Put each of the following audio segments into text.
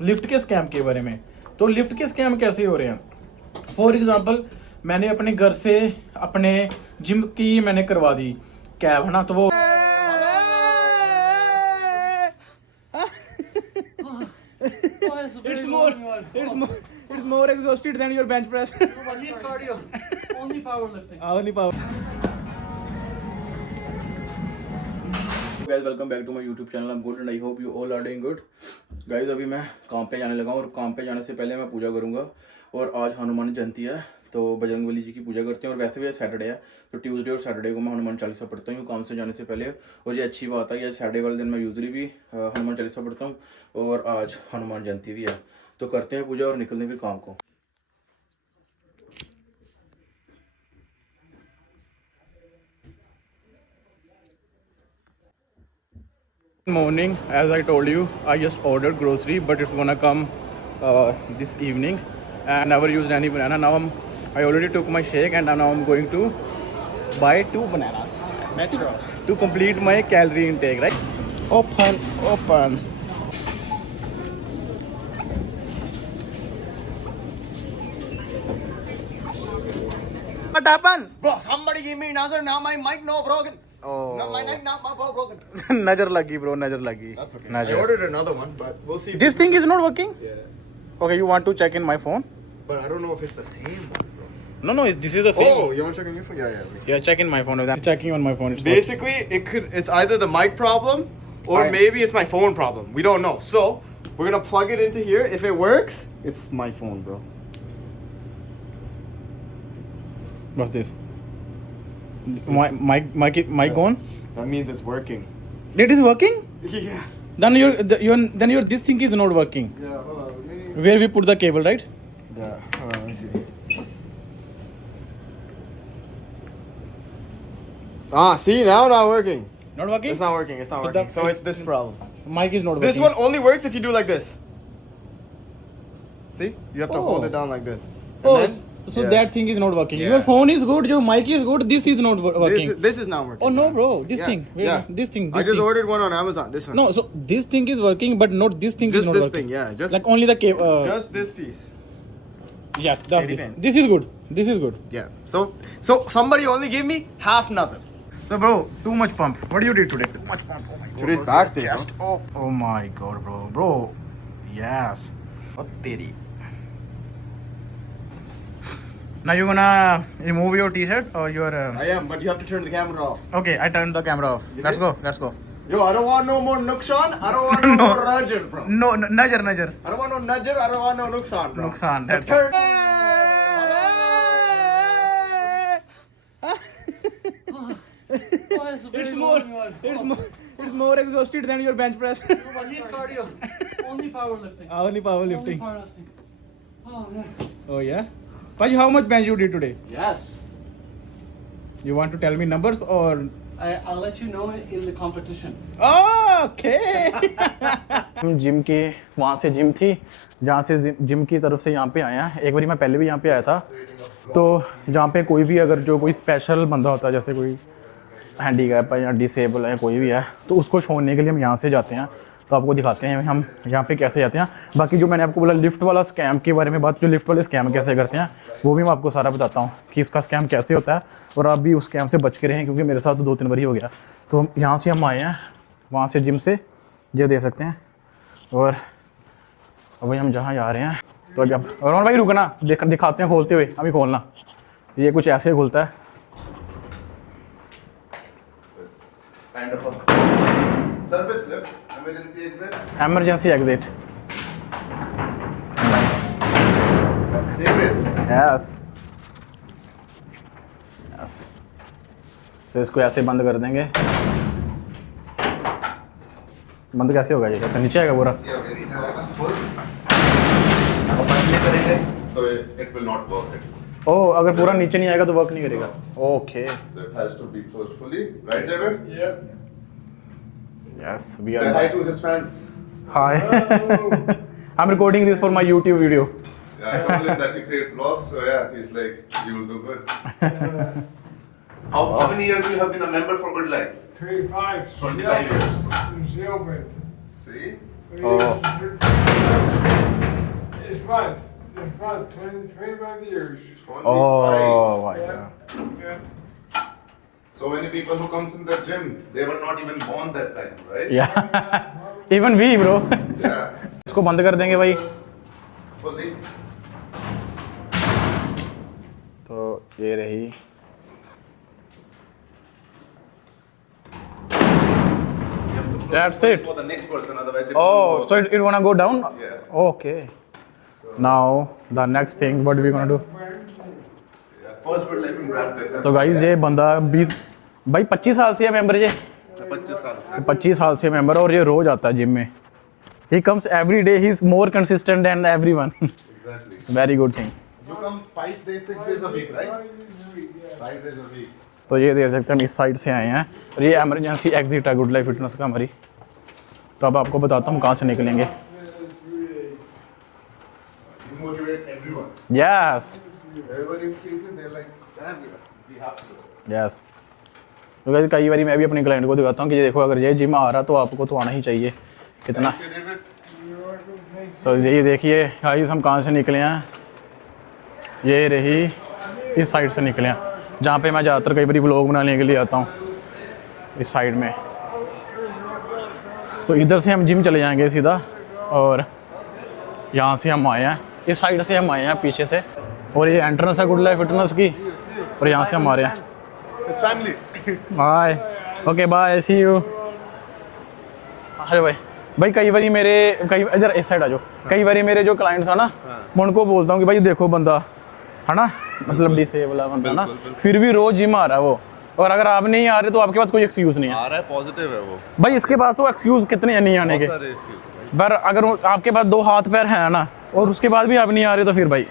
Lift के scam के बारे में। तो लिफ्ट के स्कैम कैसे हो रहे हैं? फॉर एग्जांपल मैंने अपने घर से अपने जिम की मैंने करवा दी कैब, है ना, तो वो it's more exhausted than your bench press. Cardio, only powerlifting. Only power. Guys, welcome back to my YouTube channel. I'm good and I hope you all are doing good. Guys, अभी मैं काम पे जाने लगा हूँ और काम पे जाने से पहले मैं पूजा करूँगा। और आज हनुमान जयंती है तो बजरंगबली जी की पूजा करते हैं। और वैसे भी आज सैटरडे है तो ट्यूसडे और सैटरडे को मैं हनुमान चालीसा पढ़ता हूँ काम से जाने से पहले। और ये अच्छी बात है, ये सैटरडे वाले दिन मैं यूजली भी हनुमान चालीसा पढ़ता हूँ और आज हनुमान जयंती भी है। तो करते हैं पूजा और निकलने फिर काम को। Morning, as I told you, I just ordered grocery, but it's gonna come this evening. And never used any banana. Now I already took my shake, and now I'm going to buy 2 bananas. Metro. To complete my calorie intake, right? Open. What happened? Bro, somebody give me another. Now my mic no broken. Oh. No, my neck not broken. Nazar lagi, bro. Nazar lagi. That's okay. Nazar. I ordered another one, but we'll see. This thing is not working? Yeah. Okay, you want to check in my phone? But I don't know if it's the same one, bro. No, this is the same. Oh, you want to check on your phone? Yeah. Yeah, check in my phone. I'm checking on my phone. It's Basically, it's either the mic problem or maybe it's my phone problem. We don't know. So we're gonna plug it into here. If it works, it's my phone, bro. What's this? Mic gone? That means it's working. It is working? Yeah. Then your this thing is not working. Yeah. Hold on. Where we put the cable, right? Yeah. Hold on. Let me see. See, now not working. Not working? It's not working. It's not So working. the- So it's this problem. Mic is not working. This one only works if you do like this. See? You have to Oh. hold it down like this. And Oh, then- so yeah. that thing is not working. Yeah. Your phone is good, your mic is good, this is not working. This is not working. Oh no, bro, this Yeah. thing. Wait, Yeah. this thing. I This just thing. ordered one on Amazon. This one. No, so this thing is working, but not this thing is Just not this working. thing, yeah. Just Like only the cable. just this piece. Yes, that's this. Anything. This is good. This is good. Yeah. So somebody only gave me half nozzle. So bro, too much pump. What do you did today? Too much pump. Oh my god. Today's bro. back day, Chest. Oh my god, bro. Bro. Yes. What teri. Now you're gonna remove your t-shirt or your I am, but you have to turn the camera off. Okay, I turned the camera off. You Let's did? go. Let's go. Yo, I don't want no more Nuksan. I don't want no, No. more Rajar, bro. No, Najar. I don't want no Najar. I don't want no Nuksan, bro. Nuksan, that's Turn- It's more exhausted than your bench press. Cardio, only powerlifting. Only powerlifting. powerlifting. Oh yeah. Oh yeah. Paji, how much bench you did today? Yes. You want to tell me numbers or? I'll let you know in the competition. Okay. Gym के वहाँ से gym थी जहाँ से gym की तरफ से यहाँ पे आए हैं। एक बारी मैं पहले भी यहाँ पे आया था। तो जहाँ पे कोई भी अगर जो कोई स्पेशल बंदा होता है जैसे कोई हैंडीकैप है या डिसेबल है कोई भी है तो उसको छोड़ने के लिए हम यहाँ से जाते हैं। तो आपको दिखाते हैं हम यहाँ पे कैसे जाते हैं। बाकी जो मैंने आपको बोला लिफ्ट वाला स्कैम के बारे में बात, जो लिफ्ट वाले स्कैम कैसे करते हैं वो भी मैं आपको सारा बताता हूँ कि इसका स्कैम कैसे होता है और आप भी उस स्कैम से बच के रहें, क्योंकि मेरे साथ तो 2-3 बार ही हो गया। तो यहाँ से हम आए हैं, वहाँ से जिम से ये दे सकते हैं। और अभी हम जहाँ जा रहे हैं तो अभी आप और भाई रुकना, दिखाते हैं खोलते हुए। अभी खोलना, ये कुछ ऐसे खुलता है। Service lift, emergency exit. Emergency exit. David. Yes. Yes. So इसको ऐसे बंद कर देंगे। बंद कैसे होगा ये? कैसे नीचे आएगा पूरा? So it will not work. ओह, अगर पूरा नीचे नहीं आएगा तो वर्क नहीं करेगा। Okay. So it has to be closed fully, right, David? Yeah. Yes, we Say are. hi to his fans. Hi. I'm recording this for my YouTube video. Yeah, I told him that he creates vlogs, so yeah, he's like, you will do good. How many years you have been a member for Good Life? 25. 25 years. Zeelbent. See? Oh. 25. 25 years. Oh my Yeah. god. Yeah. So many people who comes in the gym, they were not even born that time, right? Yeah. Even we bro. Yeah. इसको बंद कर देंगे भाई. Fully. तो ये रही. That's it. For the next person, otherwise it Oh, won't work. so it wanna go down? Yeah. Okay. Now the next thing, what we gonna do? Yeah. First we'll let him grab that. तो guys ये बंदा 20 भाई 25 साल से है member ये. 25 साल से. 25 साल से मेंबर और ये रोज आता है जिम में. He comes every day. He's more consistent than everyone. Exactly. It's a very good thing. You come 5 days, 6 days a week, right? 5 days a week. तो ये देख सकते हैं हम इस साइड से आए हैं और ये इमरजेंसी एग्जिट है गुड लाइफ फिटनेस का हमारी. तो अब आपको बताता हूँ कहाँ से निकलेंगे. You motivate everyone. Yes Everybody who sees it, they're like, damn, we have to do it. Yes. तो गाइस कई बार मैं भी अपने क्लाइंट को दिखाता हूँ कि ये देखो अगर ये जिम आ रहा तो आपको तो आना ही चाहिए. कितना Thank you, David. सो ये देखिए गाइस हम कहाँ से निकले हैं. ये रही इस साइड से निकले हैं जहाँ पे मैं ज़्यादातर कई बार व्लॉग बनाने के लिए आता हूँ इस साइड में. तो इधर से हम जिम चले जाएंगे सीधा और यहाँ से हम आए हैं इस साइड से हम आए हैं पीछे से और ये एंट्रेंस है गुड लाइफ फिटनेस की और यहाँ से हम आ रहे हैं. His family. Bye. Okay bye. See you. आ जाओ भाई. भाई कई बारी मेरे इधर इस साइड आ जाओ. कई बारी मेरे जो क्लाइंट्स हैं ना मैं उनको बोलता हूँ कि भाई देखो बंदा है ना मतलब डिसेबल है बंदा ना फिर भी रोज जिम आ रहा है वो. और अगर आप नहीं आ रहे तो आपके पास कोई एक्सक्यूज़ नहीं है. आ रहा है, पॉजिटिव है वो. भाई इसके पास तो एक्सक्यूज़ कितने हैं नहीं आने के. सारे issues. पर अगर आपके पास 2 हाथ पैर हैं ना और उसके बाद भी आप नहीं आ रहे तो फिर भाई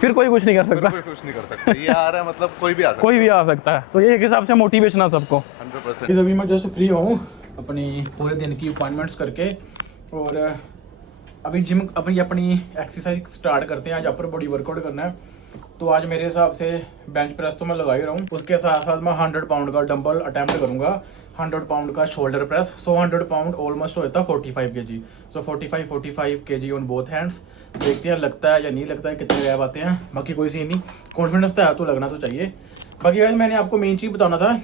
फिर कोई कुछ नहीं कर सकता. कोई कुछ नहीं कर सकता. ये आ रहा है मतलब कोई भी आ सकता कोई भी आ सकता है. तो ये एक हिसाब से मोटिवेशन है सबको. है. 100%. इस अभी मैं जस्ट फ्री हूँ अपनी पूरे दिन की अपॉइंटमेंट्स करके और अभी जिम अपनी एक्सरसाइज स्टार्ट करते हैं. आज अपर बॉडी वर्कआउट करना है. तो आज मेरे हिसाब से बेंच प्रेस तो मैं लगा ही रहा हूँ. उसके साथ साथ मैं 100 पाउंड का डंबल अटैम्प्ट करूँगा. 100 पाउंड का शोल्डर प्रेस. सो 100 पाउंड ऑलमोस्ट होता है 45 kg. So 45 kg on both hands. देखते हैं लगता है या नहीं लगता है कितने रैप आते हैं. बाकी कोई सीन नहीं. कॉन्फिडेंस तो है तो लगना तो चाहिए. बाकी गाइस मैंने आपको मेन चीज़ बताना था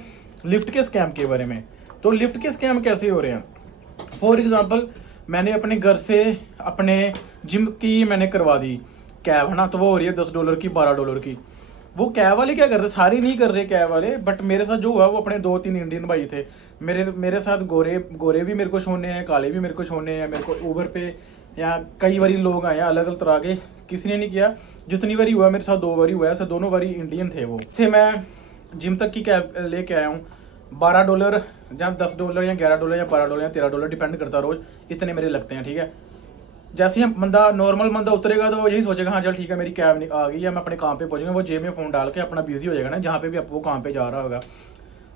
लिफ्ट के स्कैम के बारे में. तो लिफ्ट के स्कैम कैसे हो रहे हैं. फॉर एग्जांपल मैंने अपने घर से अपने जिम की मैंने करवा दी कैब है ना. तो वो हो रही है $10 की $12 की. वो कैब वाले क्या कर रहे, सारे नहीं कर रहे कैब वाले, बट मेरे साथ जो हुआ वो अपने 2-3 इंडियन भाई थे. मेरे साथ गोरे भी मेरे को छोड़ने हैं, काले भी मेरे को छोड़ने हैं. मेरे को ऊबर पे या कई बारी लोग आए हैं अलग अलग तरह के. किसी ने नहीं किया. जितनी बारी हुआ मेरे साथ 2 बारी हुआ है. ऐसे दोनों बारी इंडियन थे वो. से मैं जिम तक की कैब लेके आया हूँ. $12 या $10 या $11 या $12 या $13 डिपेंड करता रोज़. इतने मेरे लगते हैं. ठीक है. जैसे ही बंदा नॉर्मल बंदा उतरेगा तो वो यही सोचेगा हाँ चल ठीक है मेरी कैब आ गई है मैं अपने काम पे पहुँचूंगा. वो जेब में फ़ोन डाल के अपना बिजी हो जाएगा ना जहाँ पे भी वो काम पे जा रहा होगा.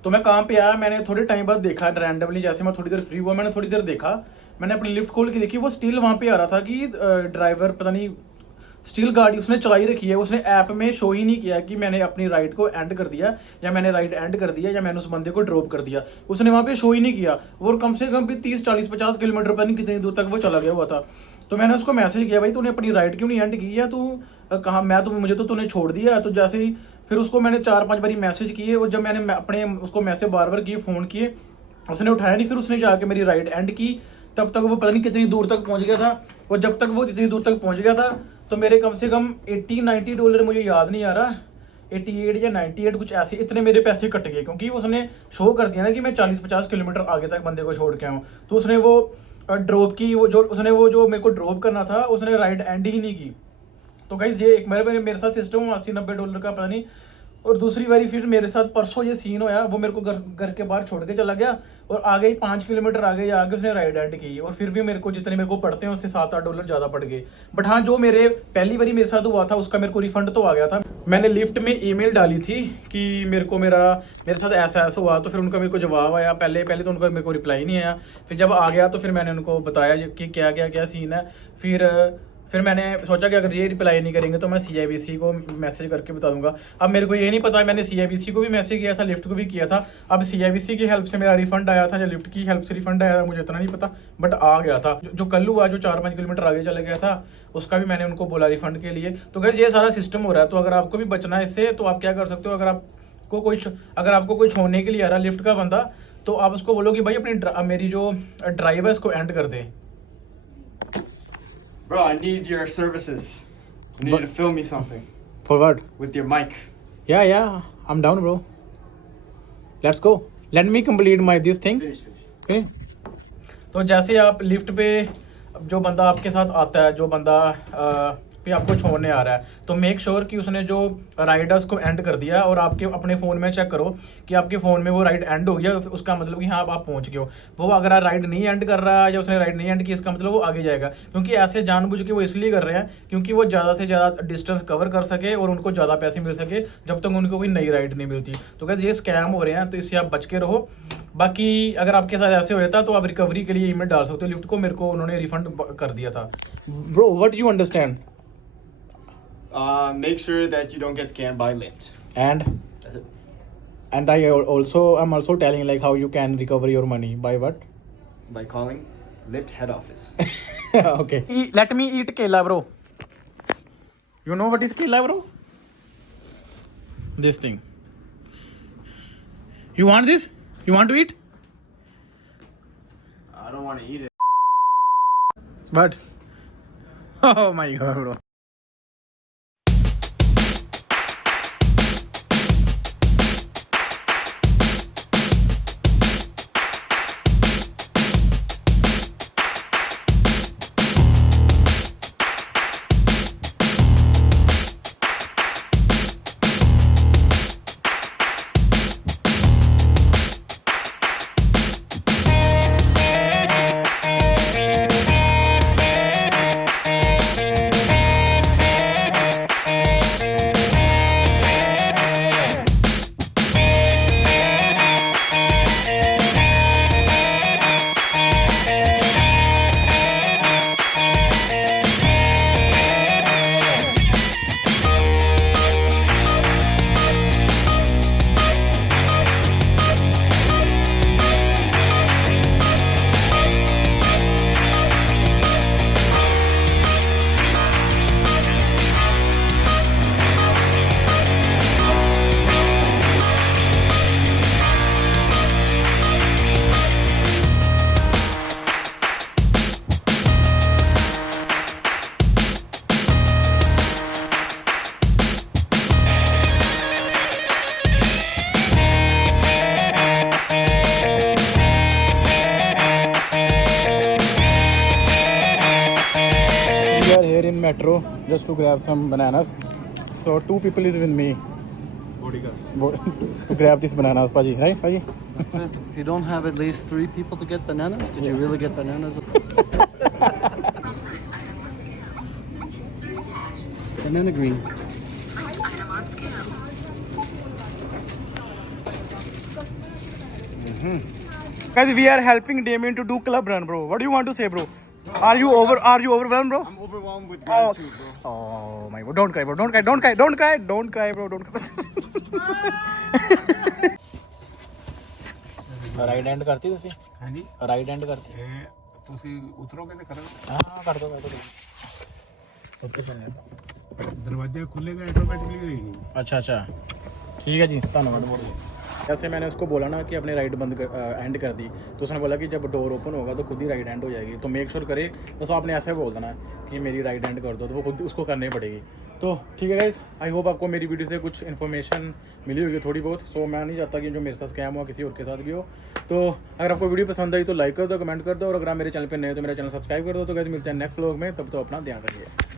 तो मैं काम पे आया. मैंने थोड़े टाइम बाद देखा रैंडमली जैसे मैं थोड़ी देर फ्री हुआ मैंने थोड़ी देर देखा. मैंने अपनी लिफ्ट खोल के देखी वो स्टिल वहाँ पे आ रहा था कि ड्राइवर पता नहीं स्टिल गाड़ी उसने चलाई रखी है. उसने ऐप में शो ही नहीं किया कि मैंने अपनी राइड को एंड कर दिया या मैंने राइड एंड कर दिया या मैंने उस बंदे को ड्रॉप कर दिया. उसने वहाँ पे शो ही नहीं किया. और कम से कम भी 30-40-50 किलोमीटर पता नहीं कितनी दूर तक वो चला गया हुआ था. तो मैंने उसको मैसेज किया भाई तूने अपनी राइड क्यों नहीं एंड की है. तू कहाँ मुझे तो तूने छोड़ दिया. तो जैसे ही फिर उसको मैंने 4-5 बारी मैसेज किए और जब मैंने अपने उसको मैसेज बार किए फ़ोन किए उसने उठाया नहीं. फिर उसने जाके मेरी राइड एंड की. तब तक वो पता नहीं कितनी दूर तक पहुँच गया था. और जब तक वो जितनी दूर तक पहुँच गया था तो मेरे कम से कम $80-90 मुझे याद नहीं आ रहा 88 या 98 कुछ ऐसे इतने मेरे पैसे कट गए क्योंकि उसने शो कर दिया ना कि मैं 40-50 किलोमीटर आगे तक बंदे को छोड़ के आऊँ. तो उसने वो ड्रॉप की वो जो मेरे को ड्रॉप करना था उसने राइड एंड ही नहीं की. तो गाइस ये एक मेरे साथ सिस्टम $80-90 का पता नहीं. और दूसरी बारी फिर मेरे साथ परसों ये सीन होया. वो मेरे को घर के बाहर छोड़ के चला गया और आगे ही 5 किलोमीटर आगे आगे उसने राइड एंड की. और फिर भी मेरे को जितने मेरे को पड़ते हैं उससे $7-8 ज़्यादा पड़ गए. बट हाँ जो मेरे पहली बारी मेरे साथ हुआ था उसका मेरे को रिफंड तो आ गया था. मैंने लिफ्ट में ईमेल डाली थी कि मेरे साथ ऐसा हुआ. तो फिर उनका मेरे को जवाब आया. पहले तो उनका मेरे को रिप्लाई नहीं आया. फिर जब आ गया तो फिर मैंने उनको बताया कि क्या सीन है. फिर मैंने सोचा कि अगर ये रिप्लाई नहीं करेंगे तो मैं CIBC को मैसेज करके बता दूंगा। अब मेरे को ये नहीं पता, मैंने CIBC को भी मैसेज किया था, लिफ्ट को भी किया था। अब CIBC की हेल्प से मेरा रिफंड आया था या लिफ्ट की हेल्प से रिफंड आया था मुझे इतना नहीं पता, बट आ गया था। जो कल हुआ, जो 4-5 किलोमीटर आगे चला गया था, उसका भी मैंने उनको बोला रिफंड के लिए। तो गाइस ये सारा सिस्टम हो रहा है। तो अगर आपको भी बचना है इससे तो आप क्या कर सकते हो, अगर आपको कोई छोड़ने के लिए आ रहा है लिफ्ट का बंदा, तो आप उसको बोलो कि भाई अपनी मेरी जो ड्राइव है इसको एंड कर दे। Bro, I need your services. I need you to film me something For what? with your mic. Yeah, I'm down, bro. Let's go. Let me complete this thing. Okay. तो जैसे आप lift पे जो बंदा आपके साथ आता है, जो बंदा पे आपको छोड़ने आ रहा है, तो मेक श्योर कि उसने जो राइड है उसको एंड कर दिया। और आपके अपने फ़ोन में चेक करो कि आपके फ़ोन में वो राइड एंड हो गया, उसका मतलब कि हाँ आप पहुंच गए हो। वो अगर राइड नहीं एंड कर रहा है या उसने राइड नहीं एंड की, इसका मतलब वो आगे जाएगा। क्योंकि ऐसे जानबूझ के वो इसलिए कर रहे हैं क्योंकि वो ज़्यादा से ज़्यादा डिस्टेंस कवर कर सके और उनको ज़्यादा पैसे मिल सके जब तक उनको कोई नई राइड नहीं मिलती। तो गाइस ये स्कैम हो रहे हैं, तो इससे आप बच के रहो। बाकी अगर आपके साथ ऐसे होता तो आप रिकवरी के लिए ईमेल डाल सकते हो लिफ्ट को। मेरे को उन्होंने रिफंड कर दिया था। Bro what you understand? Make sure that you don't get scammed by Lyft. And That's it. and I'm also telling like how you can recover your money by what? By calling Lyft head office. Okay. Let me eat kela, bro. You know what is kela, bro? This thing. You want this? You want to eat? I don't want to eat it. What? Oh my god, bro. Metro just to grab some bananas. So 2 people is with me. To grab these bananas, Paji, right, Paji? That's it. If you don't have at least 3 people to get bananas, did you really get bananas? Banana green. Guys, we are helping Damien to do club run, bro. What do you want to say, bro? Are you overwhelmed, bro? I'm overwhelmed with Oh, gratitude, bro. oh my god! Don't cry, bro. Don't cry, bro. Don't cry. Don't cry. Ride and ਕਰਤੀ ਤੁਸੀਂ? ਹਾਂਜੀ ride and ਕਰਤੀ? ਇਹ ਤੁਸੀਂ ਉਤਰੋਗੇ ਤੇ ਕਰੋਗੇ ਹਾਂ ਕਰ ਦੋ ਉੱਤੇ ਚੱਲਨੇ दरवाजा खुलेगा ऑटोमेटिकली ही नहीं अच्छा अच्छा ठीक है जी धन्यवाद बहुत जी। जैसे मैंने उसको बोला ना कि अपनी राइड एंड कर दी, तो उसने बोला कि जब डोर ओपन होगा तो खुद ही राइड एंड हो जाएगी। तो मेक श्योर करे, बस आपने ऐसे बोल देना कि मेरी राइड एंड कर दो, तो वो खुद उसको करनी पड़ेगी। तो ठीक है गाइस, आई होप आपको मेरी वीडियो से कुछ इन्फॉर्मेशन मिली होगी थोड़ी बहुत। सो मैं नहीं चाहता कि जो मेरे साथ स्कैम हुआ किसी और के साथ भी हो। तो अगर आपको वीडियो पसंद आई तो लाइक कर दो, कमेंट कर दो, और अगर आप मेरे चैनल पर नए हो तो मेरा चैनल सब्सक्राइब कर दो। तो गाइस मिलते हैं नेक्स्ट व्लॉग में, तब तो अपना ध्यान रखिए।